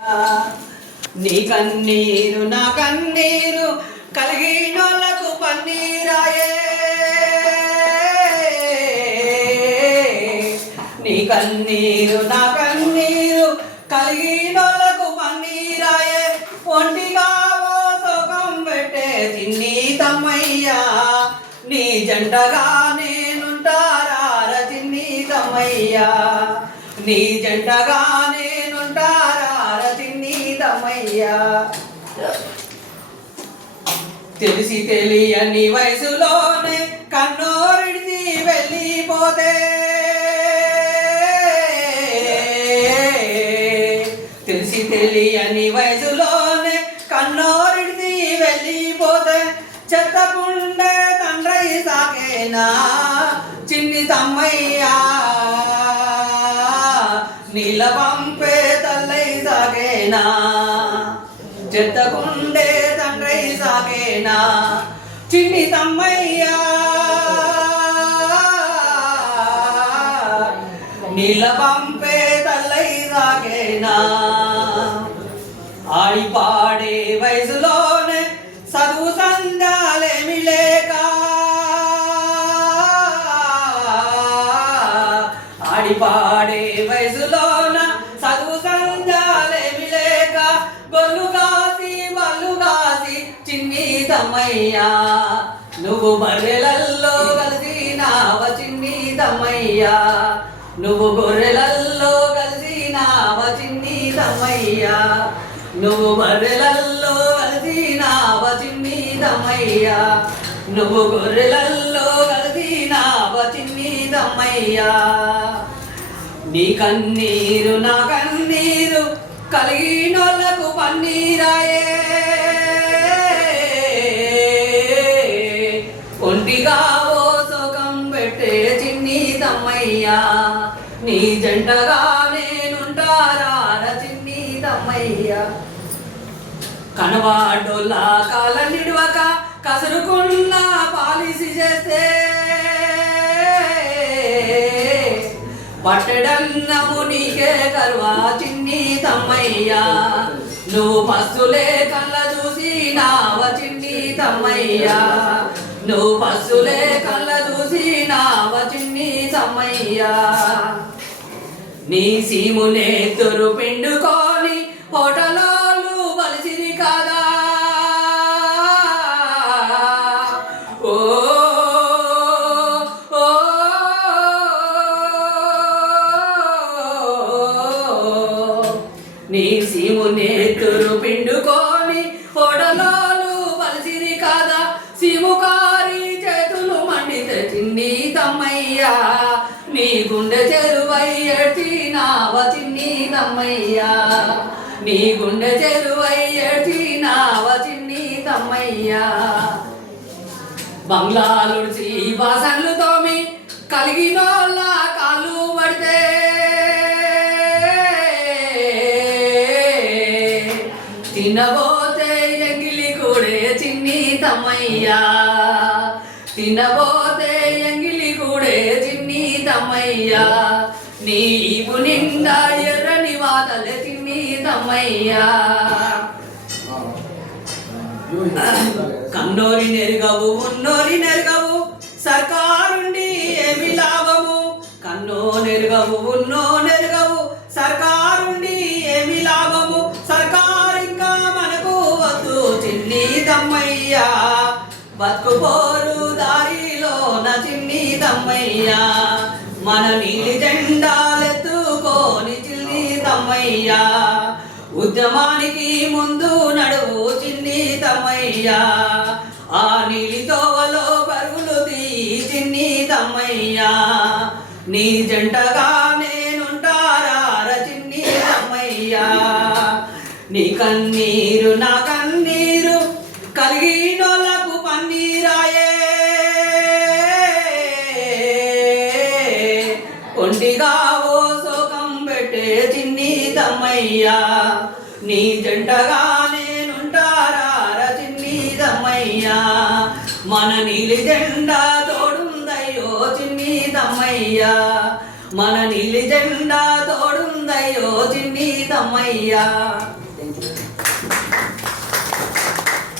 నీ కన్నీరు నా కన్నీరు కలిగినోళ్ళకు పన్నీరాయే. నీ కన్నీరు నా కన్నీరు కలిగినోళ్ళకు పన్నీరాయే. ఒంటిగా ఓ సుఖం పెట్టే చిన్ని తమ్మయ్యా నీ జంటగా నేనుంటారా చిన్ని తమ్మయ్యా నీ జంటగా తమ్మయ్యా తెలిసి తెలియని వయసులోనే కన్నోరిడిచి వెళ్ళిపోతే. తెలిసి తెలియని వయసులోనే కన్నోరిడిచి వెళ్ళిపోతే. చెత్తకుండే తండ్రి సాగేనా చిన్ని తమ్మయ్యా. నీల పంపే తల్లై సాగేనా చెత్తకుండే తండ్రి సాగేనా? చిన్ని తమ్మయ్యా. నీల పంపే తల్లై సాగేనా? ఆడి పాడే వయసులోనే చదువు సందాలేమి లేక ఆడి పాడే వయసులోన తమ్మయ్యా నువ్వు బర్రెలల్లో కలిసినావ చిన్ని తమ్మయ్యా నువ్వు గొర్రెలల్లో కలిసినావ చిన్ని తమ్మయ్యా నువ్వు బర్రెలల్లో కలిసినావ చిన్ని తమ్మయ్యా నువ్వు గొర్రెలల్లో కలిసినావ చిన్ని తమ్మయ్యా నీ కన్నీరు నా కన్నీరు కలిగినోళ్ళకు పన్నీరాయే. నీ నేనుంటారా? చిన్ని తమ్మయ్యా. కనవాడోలా కాల నిడవక కసురుకున్న పాలిసి చేస్తే పట్టడన్నము నీకే కరువా చిన్ని తమ్మయ్యా. నువ్వు పస్సులే కళ్ళ చూసి నావ చిన్ని తమ్మయ్యా. నువ్వు పస్సులే కళ్ళ చూసి నావ చిన్ని తమ్మయ్యా. నీ సీమునే తురు పిండుకొని హోటలోలు బలిసిరి కాదా? ఓ ఓ, నీ సీమునే తురు పిండుకొని హోటలోలు బలిసిరి కాదా? సీముకారి చేతులు మండితే చిన్ని తమ్మయ్యా నీ గుండె చెరు ఏడ్చినావ చిన్ని తమ్మయ్యా నీ గుండె చెరువై ఏడ్చినావ చిన్ని తమ్మయ్యా బంగ్లాలుడిచి బాసన్లు తోమి కలిగినోళ్ళ కాలు పడితే తినబోతే ఎంగిలి కూడే చిన్ని తమ్మయ్యా తినబోతే ఎంగిలి కూడే చిన్ని తమ్మయ్యా నీవు నిండా ఎర్రని వాతలే చిన్ని కన్నోరి నెరుగవు ఉన్నోరి నెరుగవు సర్కారుండి ఏమి లాభము? కన్నో నెరుగవు ఉన్నో నెరుగవు సర్కారుండి ఏమి లాభము? సర్కారు ఇంకా మనకు వద్దు చిన్ని తమ్మయ్యా బతుకుపోరు దారిలో నా చిన్ని తమ్మయ్యా మన నీలి జెండాలెత్తుకోని చిన్ని తమ్మయ్యా. ఉద్యమానికి ముందు నడువు చిన్ని తమ్మయ్యా. ఆ నీలి తోవలో పరుగులు తీ చిన్ని తమ్మయ్యా. నీ జంటగా నేనుంటారా చిన్ని తమ్మయ్యా. నీ కన్నీరు నా తమ్మయ్యా నీ జంటగా నేనుంటారా చిన్ని మన నీలి జెండా తోడుందయ్యో చిన్ని తమ్మయ్యా మన నీలి జెండా తోడుందయ్యో చిన్నీదమ్మయ్యా చిన్ని